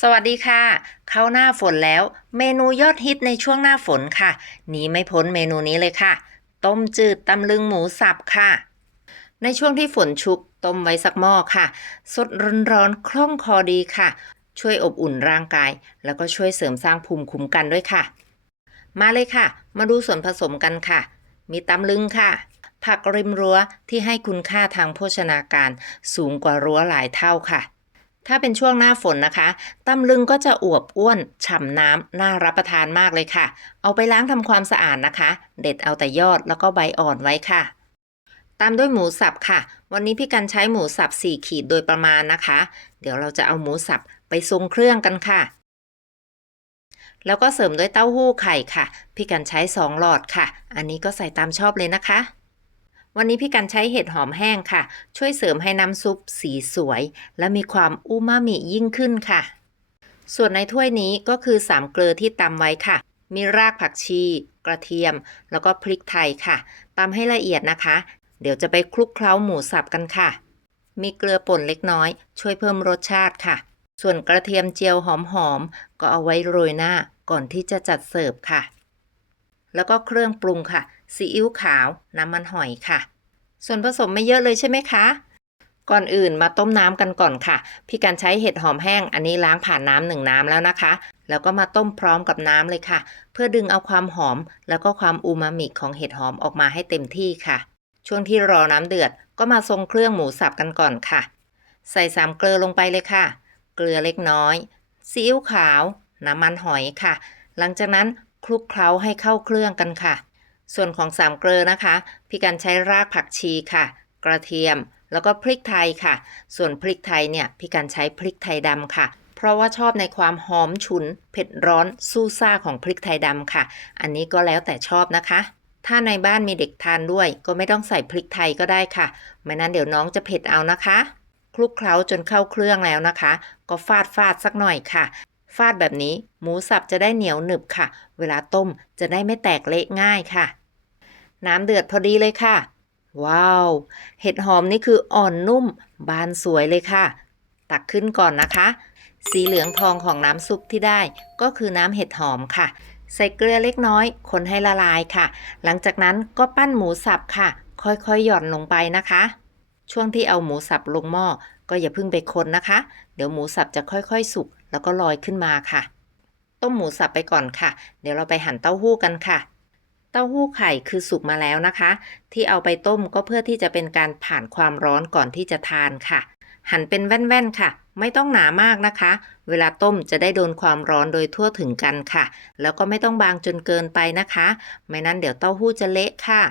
สวัสดีค่ะ เข้าหน้าฝนแล้ว เมนูยอดฮิตในช่วงหน้าฝนค่ะ หนีไม่พ้นเมนูนี้เลยค่ะ ต้มจืดตำลึงหมูสับค่ะ ในช่วงที่ฝนชุก ต้มไว้สักหม้อค่ะ สดร้อนๆคล่องคอดีค่ะ ช่วยอบอุ่นร่างกาย แล้วก็ช่วยเสริมสร้างภูมิคุ้มกันด้วยค่ะ มาเลยค่ะ มาดูส่วนผสมกันค่ะ มีตำลึงค่ะ ผักริมรั้วที่ให้คุณค่าทางโภชนาการ สูงกว่ารั้วหลายเท่าค่ะ ถ้าเป็นช่วงหน้าฝนนะคะตำลึงก็จะอวบอ้วนฉ่ำน้ำน่ารับประทานมากเลยค่ะ เอาไปล้างทำความสะอาดนะคะ เด็ดเอาแต่ยอดแล้วก็ใบอ่อนไว้ค่ะ ตามด้วยหมูสับค่ะ วันนี้พี่กันใช้หมูสับ 4 ขีดโดยประมาณนะคะ เดี๋ยวเราจะเอาหมูสับไปทรงเครื่องกันค่ะ แล้วก็เสริมด้วยเต้าหู้ไข่ค่ะ พี่กันใช้ 2 หลอดค่ะ อันนี้ก็ใส่ตามชอบเลยนะคะ วันนี้พี่กันใช้เห็ดหอมแห้งค่ะ ช่วยเสริมให้น้ำซุปสีสวย และมีความอูมามิยิ่งขึ้นค่ะ ส่วนในถ้วยนี้ก็คือสามเกลือที่ตำไว้ค่ะ มีรากผักชี กระเทียม แล้วก็พริกไทยค่ะตำให้ละเอียดนะคะ เดี๋ยวจะไปคลุกเคล้าหมูสับกันค่ะ มีเกลือป่นเล็กน้อย ช่วยเพิ่มรสชาติค่ะ ส่วนกระเทียมเจียวหอมๆก็เอาไว้โรยหน้าก่อนที่จะจัดเสิร์ฟค่ะ แล้วก็เครื่องปรุงค่ะ ซีอิ๊วขาว น้ำมันหอยค่ะ ส่วนผสมไม่เยอะเลยใช่ไหมคะก่อนอื่นมาต้มน้ำกันก่อนค่ะ พี่การใช้เห็ดหอมแห้งอันนี้ล้างผ่านน้ำหนึ่งน้ำแล้วนะคะ แล้วก็มาต้มพร้อมกับน้ำเลยค่ะ เพื่อดึงเอาความหอม แล้วก็ความอูมามิของเห็ดหอมออกมาให้เต็มที่ค่ะ ช่วงที่รอน้ำเดือดก็มาทรงเครื่องหมูสับกันก่อนค่ะ ใส่สามเกลือลงไปเลยค่ะ เกลือเล็กน้อย ซีอิ๊วขาว น้ำมันหอยค่ะ หลังจากนั้น คลุกเคล้าให้เข้าเครื่องกันค่ะ ส่วนของสามเกลือนะคะ พี่กันใช้รากผักชีค่ะ กระเทียม แล้วก็พริกไทยค่ะ ส่วนพริกไทยเนี่ยพี่กันใช้พริกไทยดำค่ะ เพราะว่าชอบในความหอมฉุน เผ็ดร้อนสู้ซ่าของพริกไทยดำค่ะ อันนี้ก็แล้วแต่ชอบนะคะ ถ้าในบ้านมีเด็กทานด้วย ก็ไม่ต้องใส่พริกไทยก็ได้ค่ะไม่นั้นเดี๋ยวน้องจะเผ็ดเอานะคะคลุกเคล้าจนเข้าเครื่องแล้วนะคะ ก็ฟาดฟาดสักหน่อยค่ะ ฟาดแบบนี้ หมูสับจะได้เหนียวหนึบค่ะ เวลาต้มจะได้ไม่แตกเละง่ายค่ะ น้ำเดือดพอดีเลยค่ะ ว้าว เห็ดหอมนี่คืออ่อนนุ่ม บานสวยเลยค่ะ ตักขึ้นก่อนนะคะ สีเหลืองทองของน้ำซุปที่ได้ ก็คือน้ำเห็ดหอมค่ะ ใส่เกลือเล็กน้อย คนให้ละลายค่ะ หลังจากนั้นก็ปั้นหมูสับค่ะ ค่อยๆหย่อนลงไปนะคะ ช่วงที่เอาหมูสับลงหม้อ ก็อย่าเพิ่งไปคนนะคะ เดี๋ยวหมูสับจะค่อยๆ สุกแล้วก็ลอยขึ้นมาค่ะ ต้มหมูสับไปก่อนค่ะ เดี๋ยวเราไปหั่นเต้าหู้กันค่ะ เต้าหู้ไข่คือสุกมาแล้วนะคะ ที่เอาไปต้มก็เพื่อที่จะเป็นการผ่านความร้อนก่อนที่จะทานค่ะ หั่นเป็นแว่นๆค่ะ ไม่ต้องหนามากนะคะ เวลาต้มจะได้โดนความร้อนโดยทั่วถึงกันค่ะ แล้วก็ไม่ต้องบางจนเกินไปนะคะ ไม่นั้นเดี๋ยวเต้าหู้จะเละค่ะ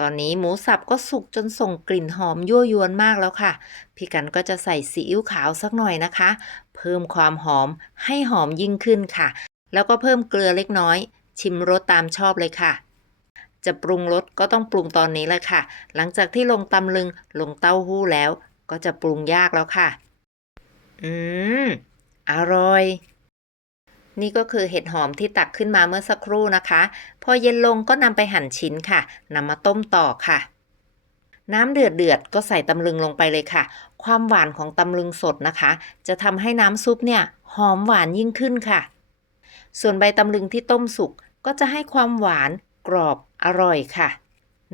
ตอนนี้หมูสับก็สุกจนส่งกลิ่นหอมยั่วยวนมากแล้วค่ะ พี่กันก็จะใส่ซีอิ๊วขาวสักหน่อยนะคะ เพิ่มความหอมให้หอมยิ่งขึ้นค่ะ แล้วก็เพิ่มเกลือเล็กน้อย ชิมรสตามชอบเลยค่ะ จะปรุงรสก็ต้องปรุงตอนนี้เลยค่ะ หลังจากที่ลงตำลึงลงเต้าหู้แล้ว ก็จะปรุงยากแล้วค่ะ อืม อร่อย นี่ก็คือเห็ดหอมที่ตักขึ้นมาเมื่อสักครู่นะคะ พอเย็นลงก็นำไปหั่นชิ้นค่ะนำมาต้มต่อค่ะ น้ำเดือดเดือดก็ใส่ตำลึงลงไปเลยค่ะ ความหวานของตำลึงสดนะคะ จะทำให้น้ำซุปเนี่ยหอมหวานยิ่งขึ้นค่ะ ส่วนใบตำลึงที่ต้มสุกก็จะให้ความหวานกรอบอร่อยค่ะ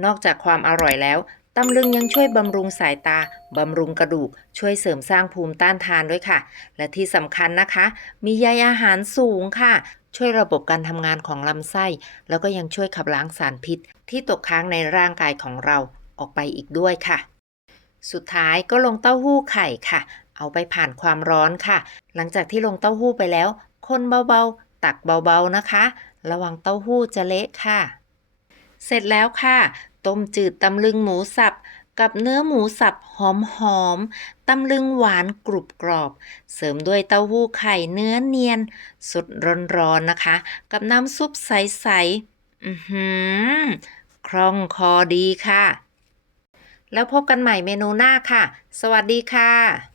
นอกจากความอร่อยแล้ว ตำลึงยังช่วยบำรุงสายตา บำรุงกระดูก ช่วยเสริมสร้างภูมิต้านทานด้วยค่ะ และที่สำคัญนะคะ มีใยอาหารสูงค่ะ ช่วยระบบการทำงานของลำไส้ แล้วก็ยังช่วยขับล้างสารพิษ ที่ตกค้างในร่างกายของเราออกไปอีกด้วยค่ะ สุดท้ายก็ลงเต้าหู้ไข่ค่ะ เอาไปผ่านความร้อนค่ะ หลังจากที่ลงเต้าหู้ไปแล้ว คนเบาๆ ตักเบาๆนะคะ ระวังเต้าหู้จะเละค่ะ เสร็จแล้วค่ะ ต้มจืดตำลึงหมูสับ กับเนื้อหมูสับหอมๆตำลึงหวานกรุบกรอบ เสริมด้วยเต้าหู้ไข่เนื้อเนียนสดร้อนๆนะคะ กับน้ำซุปใสๆอือหือคล่องคอดีค่ะ แล้วพบกันใหม่เมนูหน้าค่ะ สวัสดีค่ะ